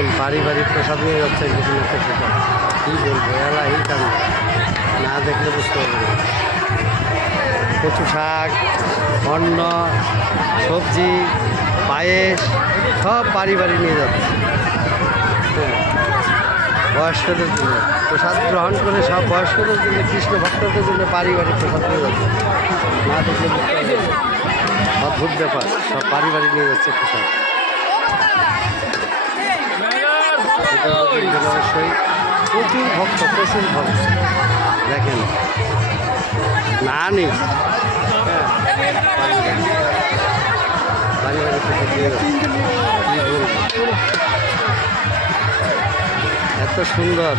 দেখেন বাড়ি বাড়ি প্রসাদ নিয়ে যাচ্ছে বিভিন্ন থেকে কী বলব? এলা এই কারণ। না দেখলে বুঝতে পারবে না। কচু শাক, অন্ন, সবজি, পায়েস, সব বাড়ি বাড়ি নিয়ে যাচ্ছে। বয়স্কদের জন্য। প্রসাদ গ্রহণ করে সব বয়স্কদের জন্য, কৃষ্ণ ভক্তদের জন্য বাড়ি প্রসাদ নিয়ে যাচ্ছে। না দেখলে না। অদ্ভুত ব্যাপার। সব বাড়ি নিয়ে যাচ্ছে প্রসাদ। অবশ্যই প্রচুর ভক্ত প্রচুর ভক্ত দেখেন না নেই এত সুন্দর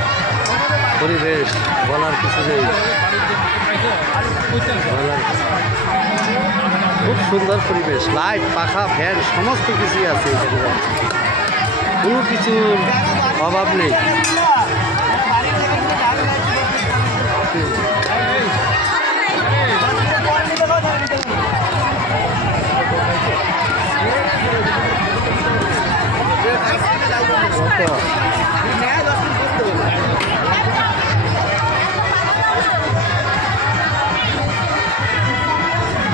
পরিবেশ বলার কিছু নেই। খুব সুন্দর পরিবেশ লাইট পাখা ফ্যান সমস্ত কিছুই আছে কোনো কিছুর অভাব নেই।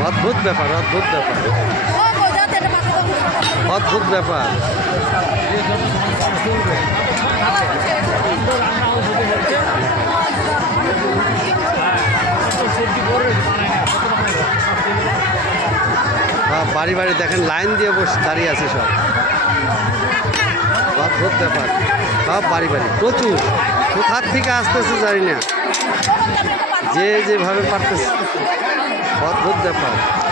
অদ্ভুত ব্যাপার অদ্ভুত ব্যাপার। অদ্ভুত ব্যাপার। বাড়ি বাড়ি দেখেন, লাইন দিয়ে বসে দাঁড়িয়ে আছে সব। অদ্ভুত ব্যাপার। সব বাড়ি বাড়ি। প্রচুর। কোথার থেকে আসতেছে জানি না। যে যেভাবে পারতেছে। অদ্ভুত ব্যাপার।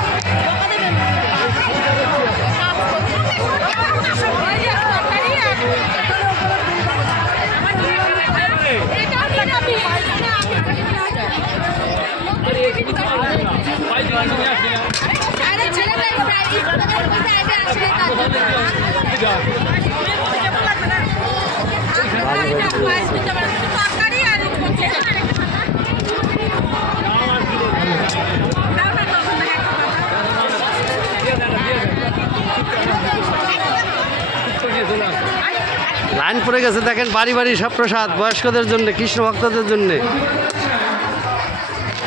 লাইন পড়ে গেছে দেখেন বাড়ি বাড়ি সব প্রসাদ বয়স্কদের জন্য কৃষ্ণ ভক্তদের জন্য।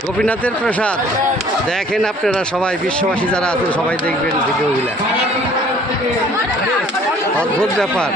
গোপীনাথের প্রসাদ দেখেন আপনারা সবাই বিশ্ববাসী যারা আছেন সবাই দেখবেন ভিডিওগুলা অদ্ভুত ব্যাপার.